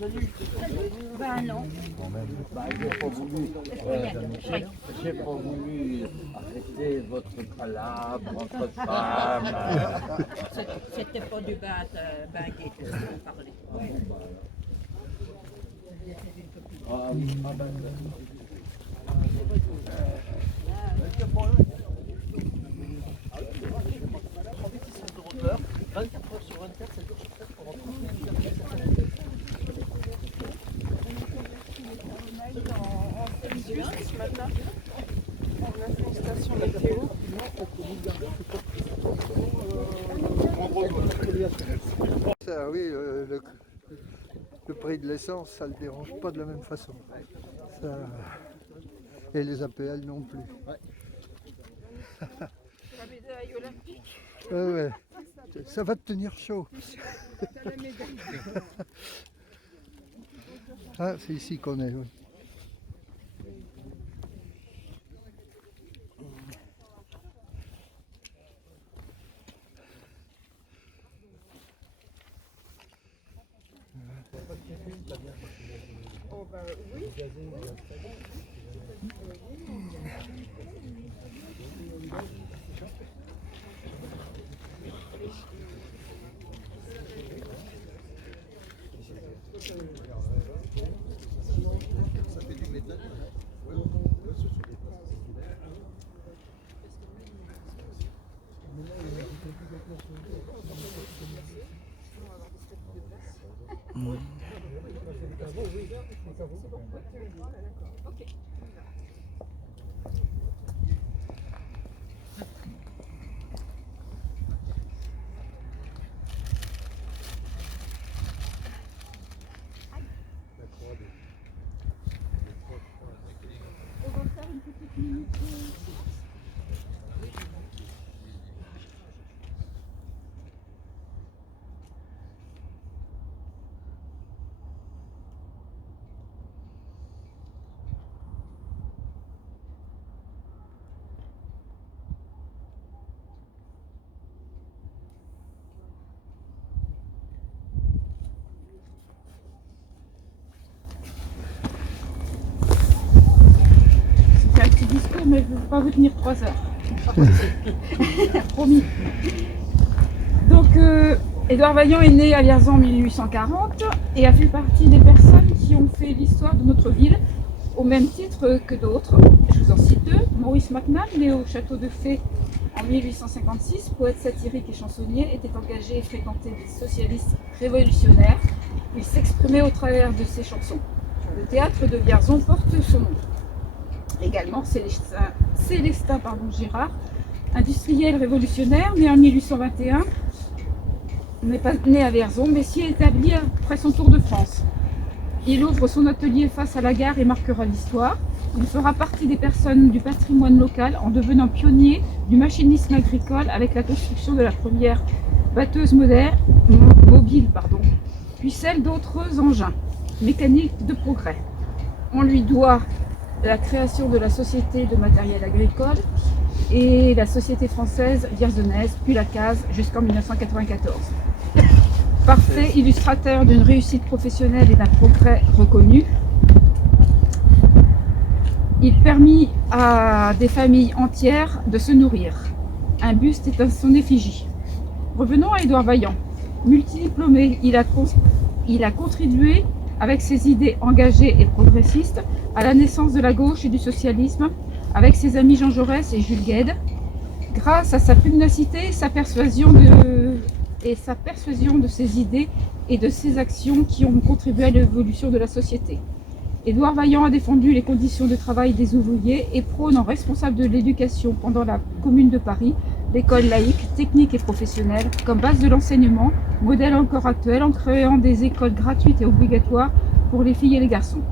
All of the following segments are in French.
Ben non. Bah, j'ai pas voulu arrêter votre palabre entre femmes. C'était pas du bain gay que je parlais. Ce matin, on a fait une station météo. Ça, oui, le prix de l'essence, ça ne le dérange pas de la même façon. Ça, et les APL non plus. La médaille olympique. Ouais. Ça va te tenir chaud. T'as la médaille. Ah, c'est ici qu'on est, oui. Oh bah oui. Ça fait du métal. C'était un petit discours, mais je ne vais pas vous tenir 3 heures. Promis. Donc, Édouard Vaillant est né à Vierzon en 1840 et a fait partie des personnes qui ont fait l'histoire de notre ville au même titre que d'autres. Je vous en cite 2. Maurice MacNab, né au château de Fay en 1856, poète satirique et chansonnier, était engagé et fréquentait des socialistes révolutionnaires. Il s'exprimait au travers de ses chansons. Le théâtre de Vierzon porte son nom. Également Célestin Girard, industriel révolutionnaire, né en 1821, n'est pas né à Vierzon, mais s'y est établi après son tour de France. Il ouvre son atelier face à la gare et marquera l'histoire. Il fera partie des personnes du patrimoine local en devenant pionnier du machinisme agricole avec la construction de la première batteuse mobile, puis celle d'autres engins mécaniques de progrès. On lui doit la création de la Société de matériel agricole et la Société française vierzonnaise, puis la CASE jusqu'en 1994. Parfait illustrateur d'une réussite professionnelle et d'un progrès reconnu, il permit à des familles entières de se nourrir. Un buste est à son effigie. Revenons à Édouard Vaillant. Multidiplômé, il a contribué avec ses idées engagées et progressistes à la naissance de la gauche et du socialisme, avec ses amis Jean Jaurès et Jules Guesde, grâce à sa pugnacité et sa persuasion de ses idées et de ses actions qui ont contribué à l'évolution de la société. Édouard Vaillant a défendu les conditions de travail des ouvriers et prône en responsable de l'éducation pendant la Commune de Paris l'école laïque, technique et professionnelle comme base de l'enseignement, modèle encore actuel en créant des écoles gratuites et obligatoires pour les filles et les garçons.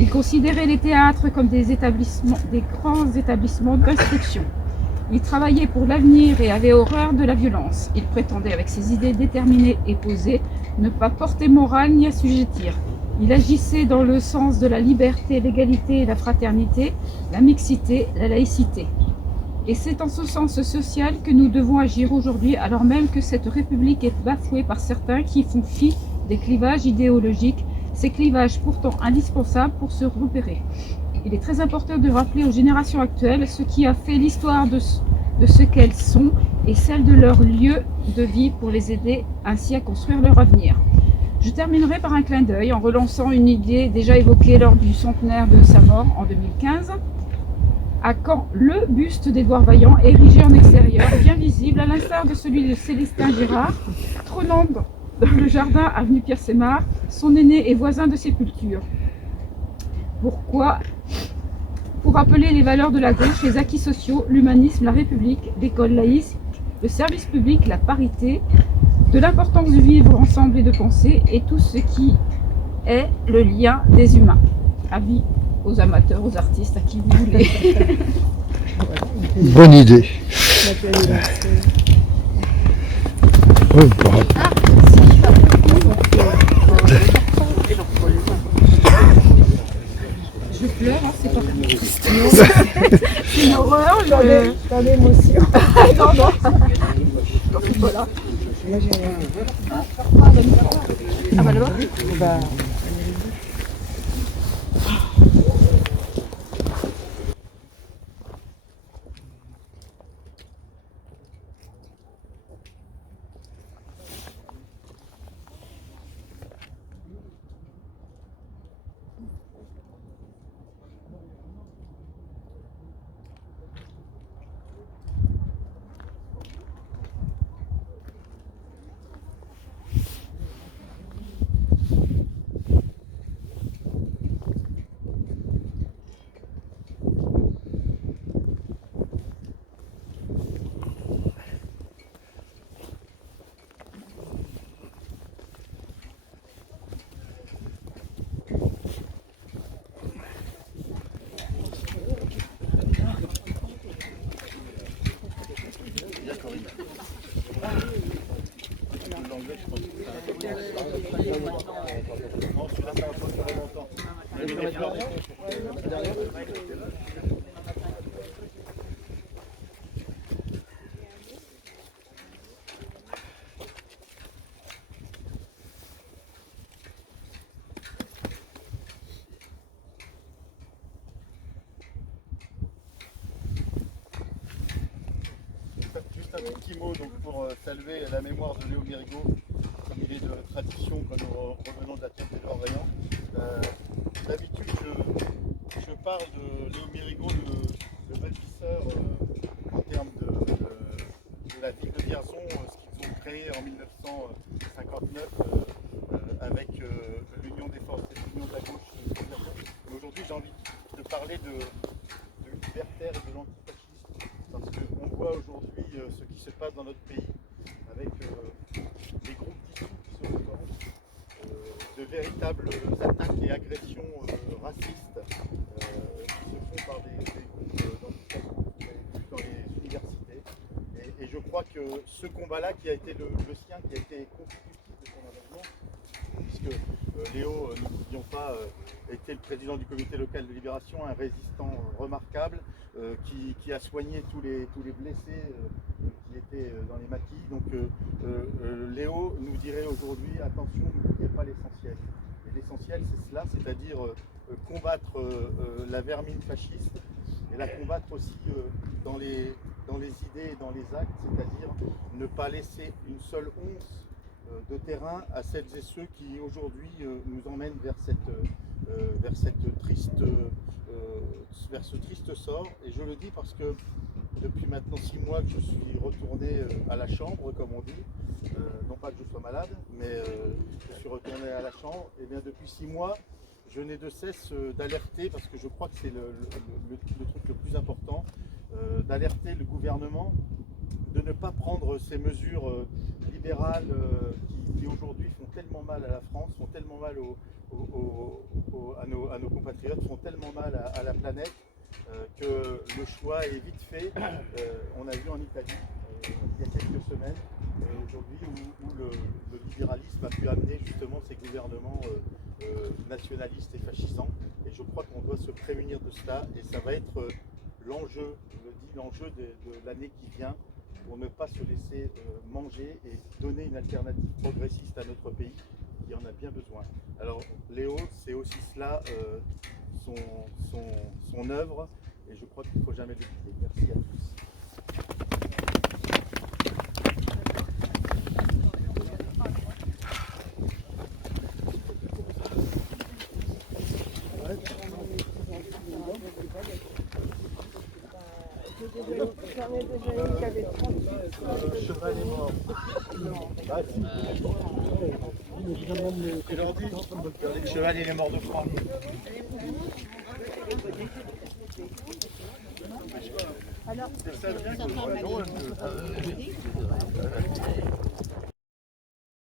Il considérait les théâtres comme des grands établissements d'instruction. Il travaillait pour l'avenir et avait horreur de la violence. Il prétendait, avec ses idées déterminées et posées, ne pas porter morale ni assujettir. Il agissait dans le sens de la liberté, l'égalité, la fraternité, la mixité, la laïcité. Et c'est en ce sens social que nous devons agir aujourd'hui, alors même que cette République est bafouée par certains qui font fi des clivages idéologiques, ces clivages pourtant indispensables pour se repérer. Il est très important de rappeler aux générations actuelles ce qui a fait l'histoire de ce qu'elles sont et celle de leur lieu de vie pour les aider ainsi à construire leur avenir. Je terminerai par un clin d'œil en relançant une idée déjà évoquée lors du centenaire de sa mort en 2015. À quand le buste d'Édouard Vaillant érigé en extérieur, bien visible, à l'instar de celui de Célestin Girard, trônant dans le jardin avenue Pierre-Sémard, son aîné et voisin de sépulture. Pourquoi? Pour rappeler les valeurs de la gauche, les acquis sociaux, l'humanisme, la République, l'école laïque, le service public, la parité, de l'importance du vivre ensemble et de penser, et tout ce qui est le lien des humains. Avis aux amateurs, aux artistes, à qui vous voulez. Bonne idée. Oui, Je pleure, hein, c'est pas c'est une horreur, Dans l'émotion. non, non. Voilà. Moi j'ai rien. Ah bah là-bas. Bah, Juste un petit mot donc, pour saluer la mémoire de Léo Mérigot, comme il est de tradition quand nous revenons de la tête d'Édouard Vaillant. D'habitude, je parle de Léo Mérigot, le bâtisseur en termes de la ville de Vierzon, ce qu'ils ont créé en 1959 avec l'Union des forces et l'Union de la gauche de Vierzon. Mais aujourd'hui, j'ai envie de parler de libertaire et de l'antifascisme. Parce qu'on voit aujourd'hui ce qui se passe dans notre pays, avec des groupes dissous qui se reforment, de véritables attaques et agressions racistes qui se font par des groupes dans les universités. Et je crois que ce combat-là, qui a été le sien, qui a été constitutif de son engagement, puisque Léo, ne n'oublions pas, était le président du comité local de libération, un résistant remarquable qui a soigné tous les blessés qui étaient dans les maquis. Donc Léo nous dirait aujourd'hui, attention, n'oubliez pas l'essentiel. Et l'essentiel, c'est cela, c'est-à-dire combattre la vermine fasciste et la combattre aussi dans les idées et dans les actes, c'est-à-dire ne pas laisser une seule once de terrain à celles et ceux qui aujourd'hui nous emmènent vers ce triste sort. Et je le dis parce que depuis maintenant 6 mois que je suis retourné à la chambre, comme on dit, non pas que je sois malade, mais je suis retourné à la chambre, et bien depuis 6 mois, je n'ai de cesse d'alerter, parce que je crois que c'est le truc le plus important, d'alerter le gouvernement de ne pas prendre ces mesures libérales qui aujourd'hui font tellement mal à la France, font tellement mal à nos compatriotes, font tellement mal à la planète, que le choix est vite fait. On a vu en Italie il y a quelques semaines, aujourd'hui, où le libéralisme a pu amener justement ces gouvernements nationalistes et fascisants. Et je crois qu'on doit se prémunir de cela, et ça va être l'enjeu, je le dis, l'enjeu de l'année qui vient, pour ne pas se laisser manger et donner une alternative progressiste à notre pays. qui en a bien besoin. Alors Léo, c'est aussi cela, son œuvre, et je crois qu'il ne faut jamais l'oublier. Merci à tous. J'en ai déjà eu qui avait 30. Le cheval est mort. Ah, si. Tu leur dis, le cheval il est mort de froid. Alors, c'est ça le bien que